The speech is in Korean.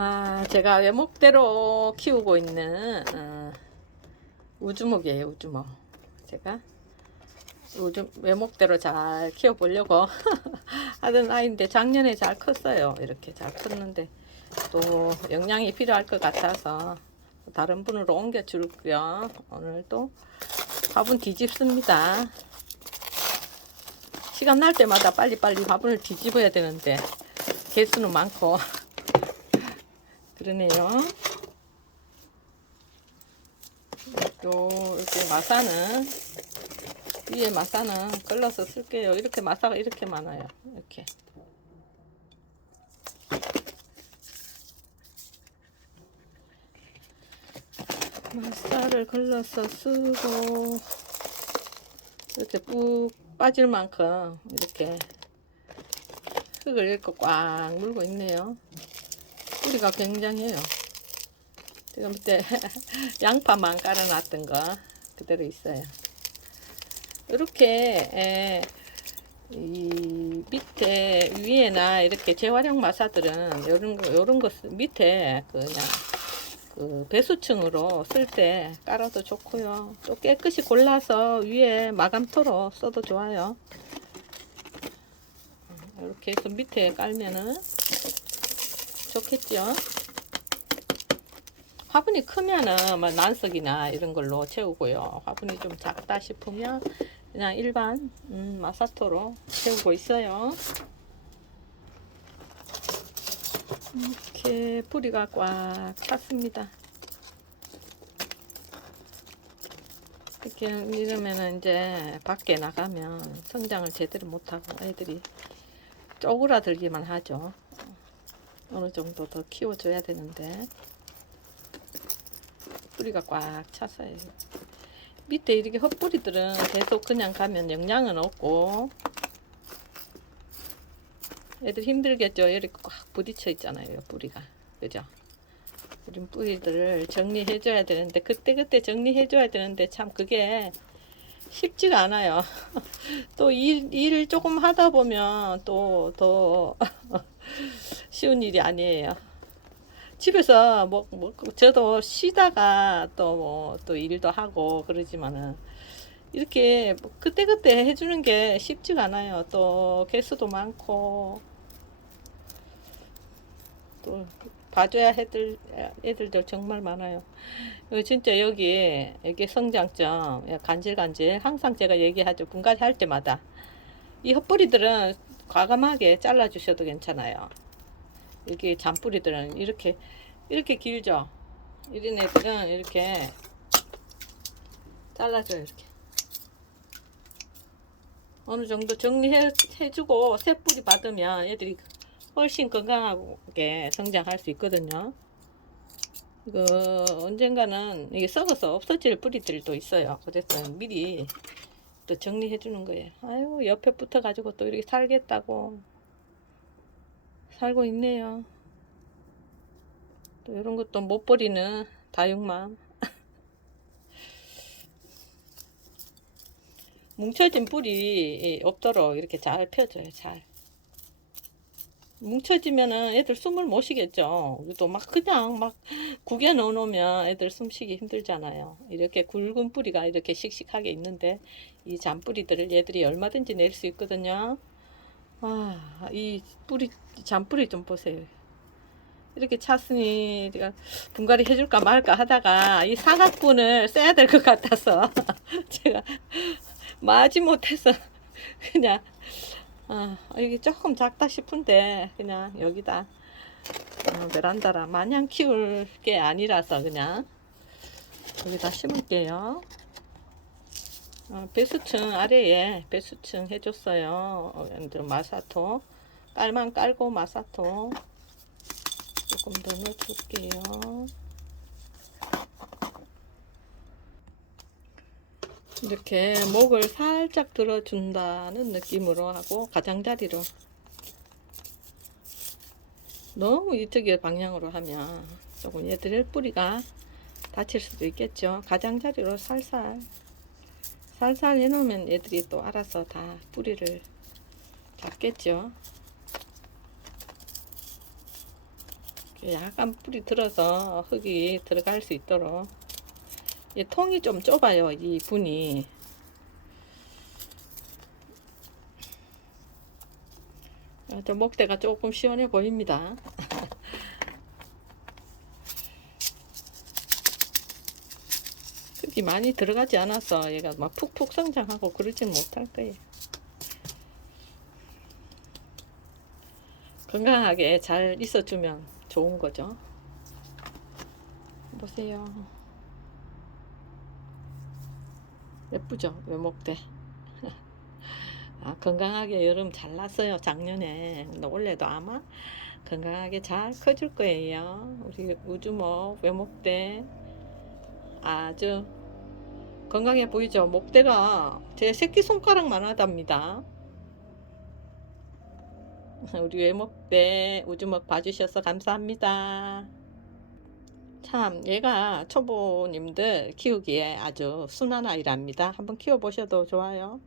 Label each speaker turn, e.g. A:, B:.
A: 아, 제가 외목대로 키우고 있는 어, 우주목이에요, 우주목. 제가 우주 외목대로 잘 키워보려고 하던 아이인데 작년에 잘 컸어요. 이렇게 잘 컸는데 또 영양이 필요할 것 같아서 다른 분으로 옮겨줄고요. 오늘 또 화분 뒤집습니다. 시간 날 때마다 빨리빨리 화분을 뒤집어야 되는데 개수는 많고 그러네요. 또 이렇게 마사는 위에 마사는 걸러서 쓸게요. 이렇게 마사가 이렇게 많아요. 이렇게. 마사를 걸러서 쓰고 이렇게 꾹 빠질 만큼 이렇게 흙을 이렇게 꽉 물고 있네요. 뿌리가 굉장해요. 지금 밑에 양파만 깔아놨던 거 그대로 있어요. 이렇게 에, 이 밑에 위에나 이렇게 재활용 마사들은 이런 거 이런 거 쓰- 밑에 그냥 그 배수층으로 쓸 때 깔아도 좋고요. 또 깨끗이 골라서 위에 마감토로 써도 좋아요. 이렇게 해서 밑에 깔면은 좋겠죠. 화분이 크면은 뭐 난석이나 이런 걸로 채우고요. 화분이 좀 작다 싶으면 그냥 일반 음, 마사토로 채우고 있어요. 이렇게 뿌리가 꽉 찼습니다. 이렇게 이러면은 이제 밖에 나가면 성장을 제대로 못하고 애들이 쪼그라들기만 하죠. 어느 정도 더 키워줘야 되는데 뿌리가 꽉 찼어요. 밑에 이렇게 헛뿌리들은 계속 그냥 가면 영양은 없고 애들 힘들겠죠. 이렇게 꽉 부딪혀 있잖아요. 뿌리가 그죠? 우린 뿌리들을 정리해줘야 되는데 그때그때 정리해줘야 되는데 참 그게 쉽지가 않아요. 또 일, 일 조금 하다 보면 또 더 쉬운 일이 아니에요. 집에서 뭐, 뭐 저도 쉬다가 또 뭐또 일도 하고 그러지만은 이렇게 뭐 그때 그때 해주는 게 쉽지가 않아요. 또 개수도 많고 또 봐줘야 애들 애들도 정말 많아요. 이거 진짜 여기 이게 성장점 예, 간질간질 항상 제가 얘기하죠. 분갈이 할 때마다 이 헛뿌리들은 과감하게 잘라 주셔도 괜찮아요. 이게 잔뿌리들은 이렇게 이렇게 길죠. 이런 애들은 이렇게 잘라줘요. 이렇게 어느 정도 정리해 해주고 새 뿌리 받으면 애들이 훨씬 건강하게 성장할 수 있거든요. 이거 언젠가는 이게 썩어서 없어질 뿌리들도 있어요. 그래서 미리 또 정리해 주는 거예요. 아유 옆에 붙어 가지고 또 이렇게 살겠다고 살고 있네요. 또 이런 것도 못 버리는 다육맘. 뭉쳐진 뿌리 없도록 이렇게 잘 펴줘요. 잘. 뭉쳐지면은 애들 숨을 못 쉬겠죠. 또 막 그냥 막 구겨 넣어 놓으면 애들 숨 쉬기 힘들잖아요. 이렇게 굵은 뿌리가 이렇게 씩씩하게 있는데 이 잔뿌리들을 얘들이 얼마든지 낼 수 있거든요. 아, 이 뿌리 잔뿌리 좀 보세요. 이렇게 찼으니 분갈이 해줄까 말까 하다가 이 사각분을 써야 될 것 같아서 제가 마지 못해서 그냥 아, 여기 조금 작다 싶은데 그냥 여기다 어, 베란다라 마냥 키울 게 아니라서 그냥 여기다 심을게요. 어, 배수층 아래에 배수층 해줬어요. 어, 마사토 깔만 깔고 마사토 조금 더 넣어줄게요. 이렇게 목을 살짝 들어준다는 느낌으로 하고 가장자리로 너무 이쪽에 방향으로 하면 조금 얘들 뿌리가 다칠 수도 있겠죠. 가장자리로 살살 살살 해놓으면 얘들이 또 알아서 다 뿌리를 잡겠죠. 약간 뿌리 들어서 흙이 들어갈 수 있도록 이 통이 좀 좁아요 이 분이 아, 저 목대가 조금 시원해 보입니다 흙이 많이 들어가지 않아서 얘가 막 푹푹 성장하고 그러진 못할 거예요 건강하게 잘 있어주면 좋은 거죠. 보세요. 예쁘죠? 외목대. 아, 건강하게 여름 잘 났어요. 작년에. 근데 올해도 아마 건강하게 잘 커질 거예요. 우리 우주목, 외목대. 아주 건강해 보이죠? 목대가 제 새끼손가락만 하답니다. 우리 외목대 우주먹 봐주셔서 감사합니다. 참 얘가 초보님들 키우기에 아주 순한 아이랍니다. 한번 키워보셔도 좋아요.